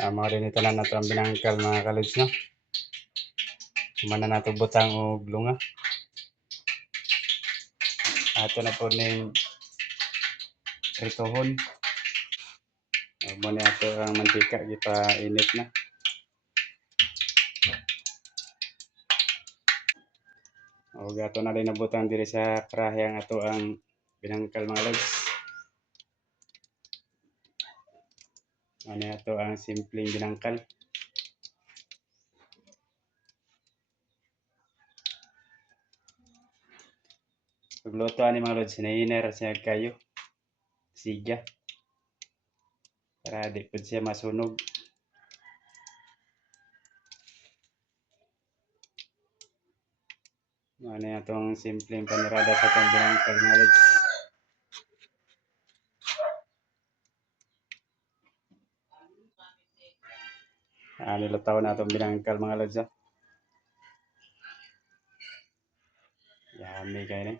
Ah, mga rin ito na nato ang binangkal mga kalods no. Kumana na ito butang o lunga. Ato na po ning ritohon. Uh, mo na ato ang mantika gipa init na. O gato na rin nabutang diri sa krahe ang ato ang binangkal mga lods. Ano ato ang simpleng binangkal. Pagluto ani mga lods, sinahiner siya kayo. Siga. Para di pud siya masunog. Ano atong simpleng panirada sa itong binangkal mga lods. Ah, nilutaw na itong binangkal mga lods. ah. Yummy kayo na.